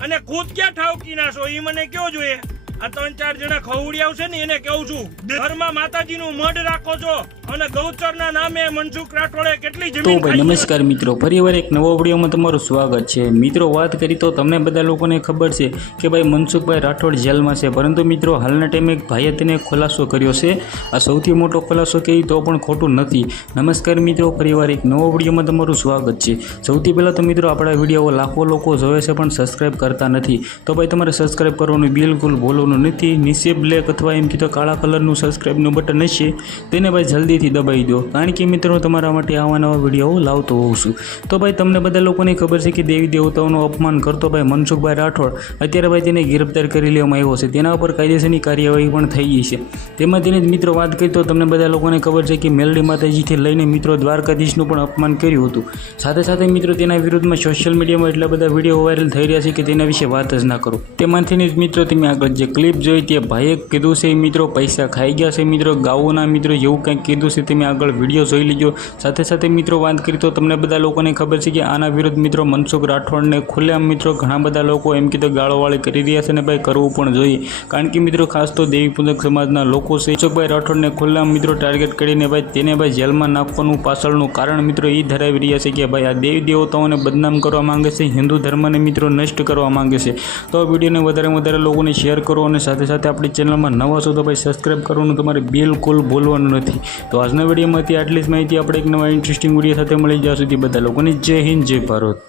અને ખુદ ક્યાં ઠાવકી નાશો એ મને કયો જોઈએ? આ ત્રણ ચાર જણા ખવડી આવશે ને એને કેવું છું. ઘરમાં માતાજીનું મઢ રાખો છો. અને ગૌચરના નામે મનસુખ રાઠોડે કેટલી તો જમીન ભાઈ ખાઈ નમસ્કાર મિત્રો ફરીવાર એક નવો વિડીયોમાં તમારું સ્વાગત છે. મિત્રો વાત કરી તો તમને બધા લોકોને ખબર છે કે ભાઈ મનસુખભાઈ રાઠોડ જેલમાં છે. પરંતુ મિત્રો હાલના ટાઈમે એક ભાઈએ તેને ખુલાસો કર્યો છે. આ સૌથી મોટો ખુલાસો કહી તો પણ ખોટું નથી. નમસ્કાર મિત્રો ફરીવાર એક નવો વિડીયોમાં તમારું સ્વાગત છે. સૌથી પહેલાં તો મિત્રો આપણા વીડિયો લાખો લોકો જોવે છે પણ સબસ્ક્રાઈબ કરતા નથી. તો ભાઈ તમારે સબસ્ક્રાઈબ કરવાનું બિલકુલ ભૂલવાનું નથી. નીચે બ્લેક અથવા એમ કીધું કાળા કલરનું સબસ્ક્રાઈબનું બટન હશે. તેને ભાઈ જલ્દીથી દબાવી દો. કારણ કે મિત્રો, તમારા માટે આવા નવા વીડિયો લાવતો હોઉં છું. તો ભાઈ, તમને બધા લોકોને ખબર છે કે દેવી દેવતાઓનું અપમાન કરતો ભાઈ મનસુખભાઈ રાઠોડ. અત્યારે ભાઈ તેને ગિરફ્તાર કરી લેવામાં આવ્યો છે. તેના ઉપર કાયદેસરની કાર્યવાહી પણ થઈ ગઈ છે. તેમાં તેને મિત્રો વાત કરી તો તમને બધા લોકોને ખબર છે કે મેલડી માતાજીથી લઈને મિત્રો દ્વારકાધીશનું પણ અપમાન કર્યું હતું. સાથે સાથે મિત્રો, તેના વિરુદ્ધમાં સોશિયલ મીડિયામાં એટલા બધા વીડિયો વાયરલ થઈ રહ્યા છે કે તેના વિશે વાત જ ના કરો. તેમાંથીની જ મિત્રો, તમે આગળ જે ક્લિપ જોઈ તે ભાઈએ કીધું છે, મિત્રો, પૈસા ખાઈ ગયા છે, મિત્રો. ગાઉના મિત્રો, એવું કંઈક કીધું છે તમે આગળ વીડિયો જોઈ લીજો. સાથે સાથે મિત્રો વાત કરી તો તમને બધા લોકોને ખબર છે કે આના વિરુદ્ધ મિત્રો મનસુખ રાઠોડને ખુલ્લેઆમ મિત્રો ઘણા બધા લોકો એમ કીધું, ગાળોવાળી કરી રહ્યા છે ને ભાઈ કરવું પણ જોઈએ. કારણ કે મિત્રો ખાસ તો દેવી પૂજક સમાજના લોકો છે. મનસુખભાઈ રાઠોડને ખુલ્લેઆમ મિત્રો ટાર્ગેટ કરીને ભાઈ તેને ભાઈ જેલમાં નાખવાનું પાછળનું કારણ મિત્રો એ ધરાવી રહ્યા છે કે ભાઈ આ દેવી દેવતાઓને બદનામ કરવા માંગે છે, હિન્દુ ધર્મને મિત્રો નષ્ટ કરવા માંગે છે. તો વિડીયોને વધારે વધારે લોકોને શેર કરો અને સાથે સાથે આપણી ચેનલમાં નવા છો તો ભાઈ સબસ્ક્રાઈબ કરવાનું તમારે બિલકુલ ભૂલવાનું નથી. તો આજના વિડીયોમાંથી આટલી જ માહિતી. આપણે એક નવા ઇન્ટરેસ્ટિંગ વીડિયો સાથે મળી. જ્યાં સુધી બધા લોકોને જય હિન્દ, જય ભારત.